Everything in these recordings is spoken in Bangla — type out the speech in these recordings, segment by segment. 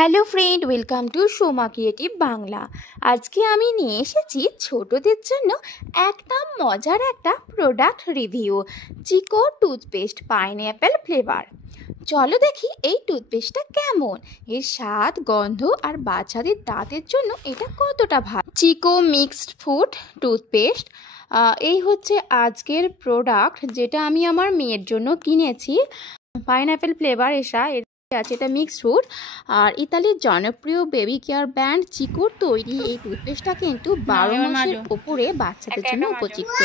Hello friend, welcome to Soma creative Bangla. আজকে আমি নিয়ে এসেছি ছোটদের জন্য একদম মজার একটা product review, Chicco toothpaste pineapple flavour. চলো দেখি এই টুথপেস্টটা কেমন, এর স্বাদ, গন্ধ আর বাচ্চাদের দাঁতের জন্য এটা কতটা ভালো। চিকো মিক্সড ফ্রুট টুথপেস্ট, এই হচ্ছে আজকের প্রোডাক্ট যেটা আমি আমার মেয়ের জন্য কিনেছি। পাইনঅ্যাপেল ফ্লেভার আছে, এটা মিক্সড ফ্রুট। আর ইতালির জনপ্রিয় বেবি কেয়ার ব্র্যান্ড চিকোর তৈরি এই টুথপেস্টটা কিন্তু 12 মাসের ওপরে বাচ্চাদের জন্য উপযুক্ত।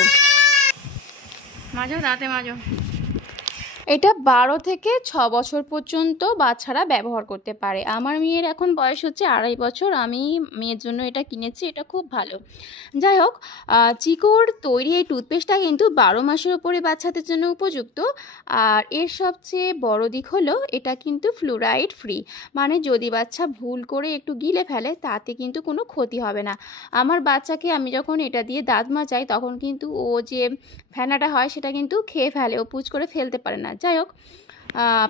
এটা 12 থেকে 6 বছর পর্যন্ত বাচ্চারা ব্যবহার করতে পারে। আমার মেয়ের এখন বয়স হচ্ছে 2.5 বছর। আমি মেয়ের জন্য এটা কিনেছি, এটা খুব ভালো। যাই হোক, চিকোর তৈরি এই টুথপেস্টটা কিন্তু 12 মাসের ওপরে বাচ্চাদের জন্য উপযুক্ত। আর এর সবচেয়ে বড় দিক হলো এটা কিন্তু ফ্লুরাইড ফ্রি, মানে যদি বাচ্চা ভুল করে একটু গিলে ফেলে তাতে কিন্তু কোনো ক্ষতি হবে না। আমার বাচ্চাকে আমি যখন এটা দিয়ে দাঁত মাজাই তখন কিন্তু ও যে ফেনাটা হয় সেটা কিন্তু খেয়ে ফেলে, ও পুচ করে ফেলতে পারে না। যাই হোক,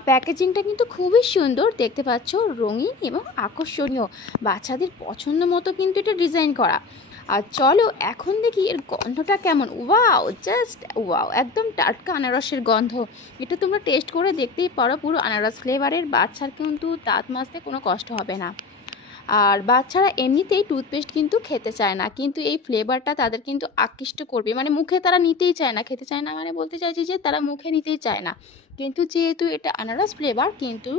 প্যাকেজিংটা কিন্তু খুবই সুন্দর, দেখতে পাচ্ছ, রঙিন এবং আকর্ষণীয়, বাচ্চাদের পছন্দ মতো কিন্তু এটা ডিজাইন করা। আর চলো এখন দেখি এর গন্ধটা কেমন। ওয়াও, জাস্ট ওয়াও, একদম টাটকা আনারসের গন্ধ। এটা তোমরা টেস্ট করে দেখতেই পারো, পুরো আনারস ফ্লেভারের। বাচ্চার কিন্তু দাঁত মাজতে কোনো কষ্ট হবে না। আর বাচ্চারা এমনিতেই টুথপেস্ট কিন্তু খেতে চায় না, কিন্তু এই ফ্লেভারটা তাদের কিন্তু আকৃষ্ট করবে, মানে মুখে তারা নিতেই চায় না। খেতে চায় না মানে বলতে চাইছি যে তারা মুখে নিতেই চায় না, কিন্তু যেহেতু এটা আনারস ফ্লেভার কিন্তু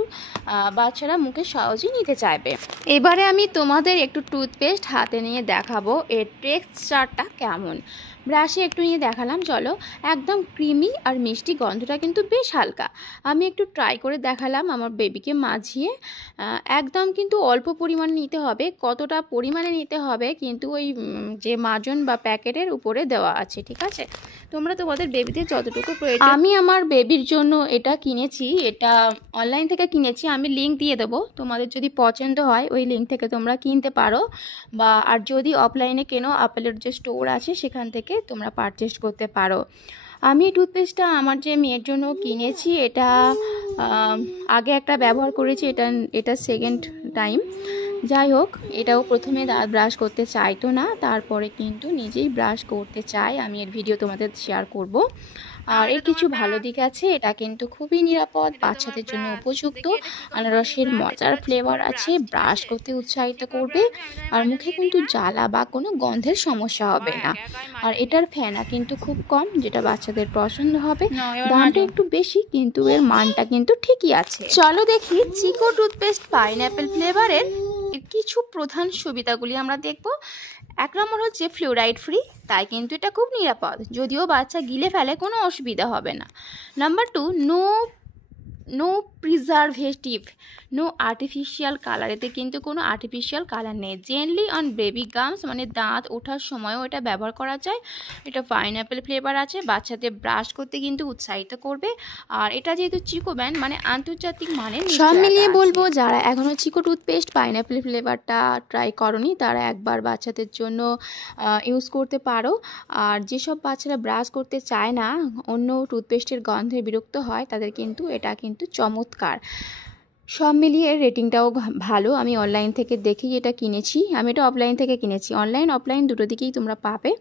বাচ্চারা মুখে সহজেই নিতে চাইবে। এবারে আমি তোমাদের একটু টুথপেস্ট হাতে নিয়ে দেখাবো এর টেক্সচারটা কেমন। ব্রাশে একটু নিয়ে দেখালাম, চলো। একদম ক্রিমি আর মিষ্টি, গন্ধটা কিন্তু বেশ হালকা। আমি একটু ট্রাই করে দেখালাম আমার বেবিকে মাঝিয়ে। একদম কিন্তু অল্প পরিমাণে নিতে হবে, কতটা পরিমাণে নিতে হবে কিন্তু ওই যে মাজন বা প্যাকেটের উপরে দেওয়া আছে, ঠিক আছে? তোমরা তোমাদের বেবিদের যতটুকু প্রয়োজন। আমি আমার বেবির জন্য এটা কিনেছি, এটা অনলাইন থেকে কিনেছি। আমি লিঙ্ক দিয়ে দেবো, তোমাদের যদি পছন্দ হয় ওই লিঙ্ক থেকে তোমরা কিনতে পারো, বা আর যদি অফলাইনে কেনো আপেলের যে স্টোর আছে সেখান থেকে তোমরা পারচেস করতে পারো। আমি এই টুথপেস্টটা আমার যে মেয়ের জন্য কিনেছি, এটা আগে একটা ব্যবহার করেছি, এটা সেকেন্ড টাইম। যাই হোক, এটাও প্রথমে দাঁত ব্রাশ করতে চাইতো না, তারপরে কিন্তু নিজেই ব্রাশ করতে চায়। আমি এর ভিডিও তোমাদের শেয়ার করব। আর এর কিছু ভালো দিক আছে, এটা কিন্তু খুবই নিরাপদ, বাচ্চাদের জন্য উপযুক্ত, আনারসের মজার ফ্লেভার আছে, ব্রাশ করতে উৎসাহিত করবে, আর মুখে কিন্তু জ্বালা বা কোনো গন্ধের সমস্যা হবে না। আর এটার ফেনা কিন্তু খুব কম, যেটা বাচ্চাদের পছন্দ হবে। দামটা একটু বেশি, কিন্তু এর মানটা কিন্তু ঠিকই আছে। চলো দেখি চিকো টুথপেস্ট পাইনঅ্যাপেল ফ্লেভারের কিছু প্রধান সুবিধাগুলি আমরা দেখব। 1 নম্বর হচ্ছে ফ্লুরাইড ফ্রি, তাই কিন্তু এটা খুব নিরাপদ, যদিও বাচ্চা গিলে ফেলে কোনো অসুবিধা হবে না। Number 2, no preservative, no artificial colour. এতে কিন্তু কোনো আর্টিফিশিয়াল কালার নেই। জেনলি অন বেবি গামস, মানে দাঁত ওঠার সময়ও এটা ব্যবহার করা যায়। এটা পাইনঅ্যাপেল ফ্লেভার আছে, বাচ্চাদের ব্রাশ করতে কিন্তু উৎসাহিত করবে। আর এটা যেহেতু চিকো ব্র্যান্ড, মানে আন্তর্জাতিক মানের। সব মিলিয়ে বলবো, যারা এখনও চিকো টুথপেস্ট পাইনঅ্যাপেল ফ্লেভারটা ট্রাই করনি তারা একবার বাচ্চাদের জন্য ইউজ করতে পারো। আর যেসব বাচ্চারা ব্রাশ করতে চায় না, অন্য টুথপেস্টের গন্ধে বিরক্ত হয়, তাদের কিন্তু এটা কিন্তু চমৎকার। সব মিলিয়ে রেটিংটাও ভালো। আমি অনলাইন থেকে দেখেই এটা কিনেছি, আমি এটা অফলাইন থেকে কিনেছি। অনলাইন অফলাইন দুটো দিকেই তোমরা পাবে।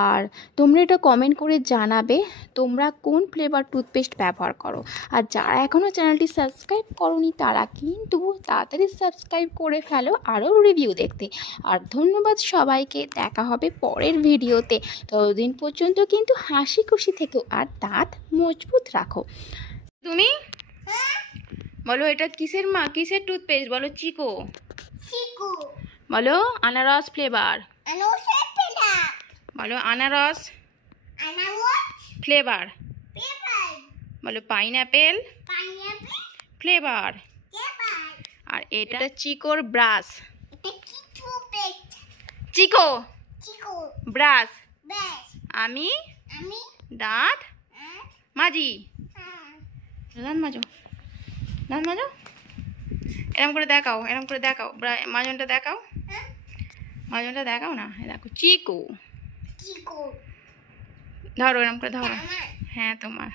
আর তোমরা এটা কমেন্ট করে জানাবে তোমরা কোন ফ্লেভার টুথপেস্ট ব্যবহার করো। আর যারা এখনও চ্যানেলটি সাবস্ক্রাইব করোনি তারা কিন্তু তাড়াতাড়ি সাবস্ক্রাইব করে ফেলো আরও রিভিউ দেখতে। আর ধন্যবাদ সবাইকে, দেখা হবে পরের ভিডিওতে। ততদিন পর্যন্ত কিন্তু হাসি খুশি থেকো আর দাঁত মজবুত রাখো। তুমি বলো এটা কিসের টুথপেস্ট বলো? চিকো। বলো আনারস ফ্লেভার। বলো আনারস ফ্লেভার। বলো পাইনঅ্যাপেল ফ্লেভার। আর এটা চিকোর ব্রাশ, চিকো ব্রাশ। আমি দাঁত মাজি। দাঁত মাজো, দাঁত মাজো, এরম করে দেখাও, এরম করে দেখাও, মাজনটা দেখাও, মাজনটা দেখাও না। দেখো চিকো, ধরো এরম করে ধরো। হ্যাঁ তোমার।